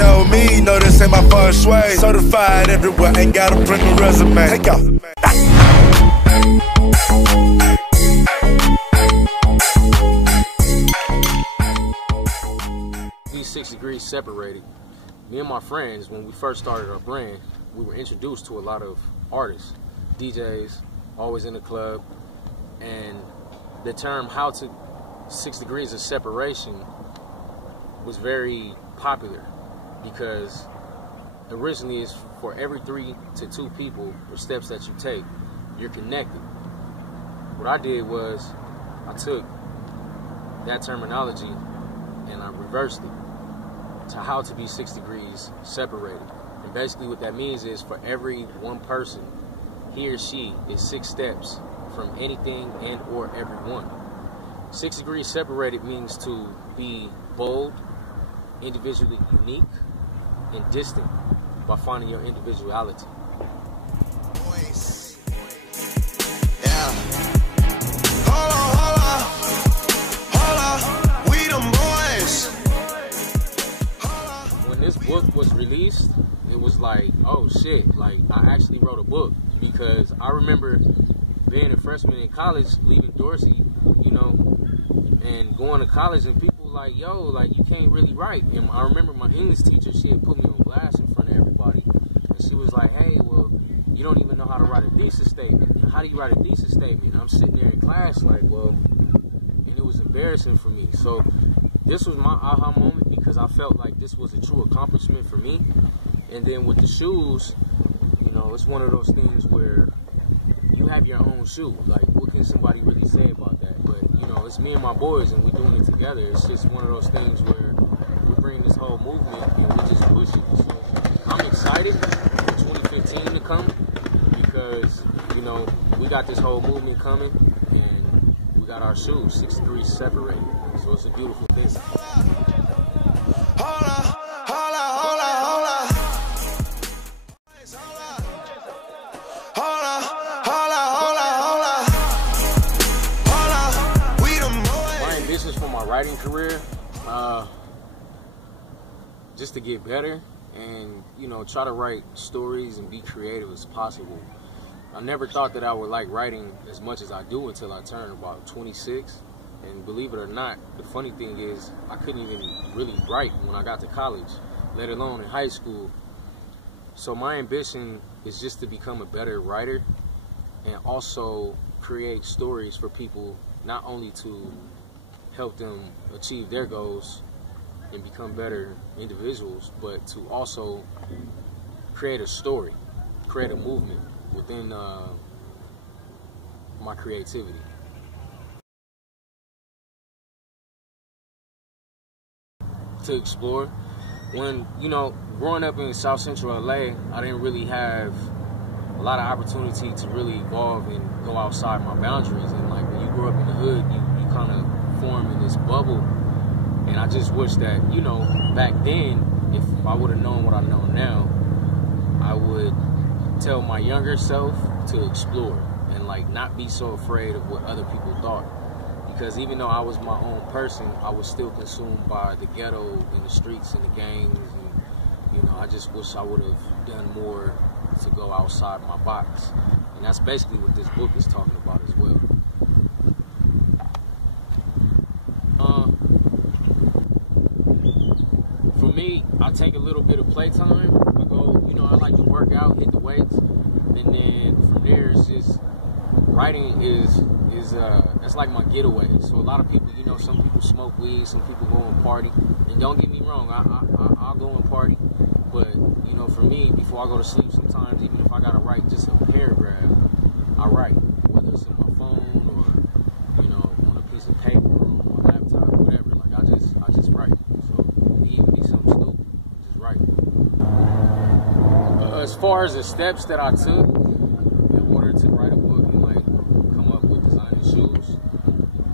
know me, know this ain't my feng shui. Certified everywhere, ain't gotta print a resume. Take off. We 6 degrees separated. Me and my friends, when we first started our brand, we were introduced to a lot of artists, DJs, always in the club, and the term "how to 6 degrees of separation" was very popular because originally it's for every 3 to 2 people or steps that you take, you're connected. What I did was I took that terminology and I reversed it to how to be 6 degrees separated. And basically what that means is for every one person, he or she is 6 steps from anything and or everyone. 6 degrees separated means to be bold, individually unique, and distant by finding your individuality. Yeah. Hold on, we them boys. When this book was released, it was like, oh shit, like I actually wrote a book, because I remember being a freshman in college, leaving Dorsey, you know, and going to college, and people like, yo, like you can't really write. And I remember my English teacher, she had put me on blast in front of everybody, and she was like, hey, well, you don't even know how to write a thesis statement. And how do you write a thesis statement? And I'm sitting there in class like, well, and it was embarrassing for me. So this was my aha moment, because I felt like this was a true accomplishment for me. And then with the shoes, you know, it's one of those things where you have your own shoe. Like, what can somebody really say about that? But, you know, it's me and my boys, and we're doing it together. It's just one of those things where we bring this whole movement and we just push it. So I'm excited for 2015 to come, because, you know, we got this whole movement coming, and we got our shoes 6 degrees separated. So it's a beautiful thing. For my writing career, just to get better and, you know, try to write stories and be creative as possible. I never thought that I would like writing as much as I do until I turned about 26. And believe it or not, the funny thing is I couldn't even really write when I got to college, let alone in high school. So my ambition is just to become a better writer and also create stories for people, not only to help them achieve their goals and become better individuals, but to also create a story, create a movement within my creativity. To explore. When, you know, growing up in South Central LA, I didn't really have a lot of opportunity to really evolve and go outside my boundaries. And like when you grow up in the hood, you kind of form in this bubble. And I just wish that, you know, back then, if I would have known what I know now, I would tell my younger self to explore and like not be so afraid of what other people thought. Because even though I was my own person, I was still consumed by the ghetto and the streets and the gangs. And, you know, I just wish I would have done more to go outside my box. And that's basically what this book is talking about as well. For me, I take a little bit of playtime. I go, you know, I like to work out, hit the weights. And then from there, it's just writing is that's like my getaway. So a lot of people, you know, some people smoke weed, some people go and party. And don't get me wrong, I'll go and party. But, you know, for me, before I go to sleep, sometimes even if I gotta write just a paragraph, I write. Whether it's on my phone or, you know, on a piece of paper or on my laptop, whatever. Like I just write. So it even be something stupid, just write. As far as the steps that I took in order to write a book and like come up with designing shoes,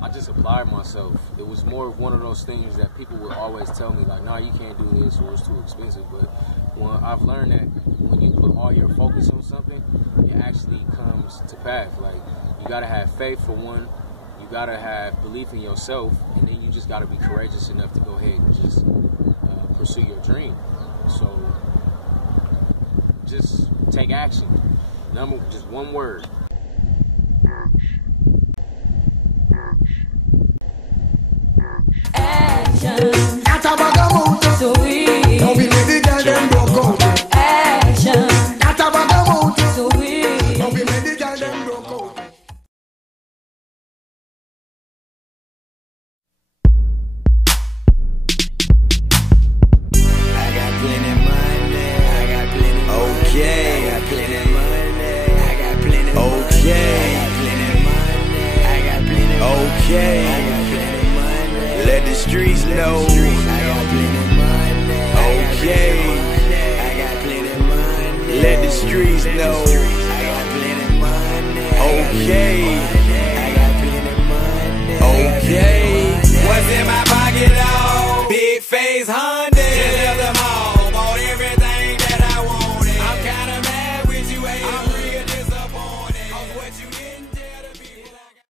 I just applied myself. It was more of one of those things that people would always tell me like, nah, you can't do this or it's too expensive. But when I've learned that when you put all your focus on something, it actually comes to pass. Like, you gotta have faith for one, you gotta have belief in yourself, and then you just gotta be courageous enough to go ahead and just pursue your dream. So just take action. Just one word. Action. So we don't be ready, girl, them broke out. Action. So we don't be ready, girl, them broke out. I got plenty money. I got plenty money. Okay. I got plenty money. I got plenty money. Okay. I got plenty money. I got plenty money. Okay. I got plenty money. Let the streets know. I got plenty money. Okay. I got plenty money. Let the streets know. I got plenty money. Okay. I got plenty money. Okay. What's in my pocket, though? Big face, huh?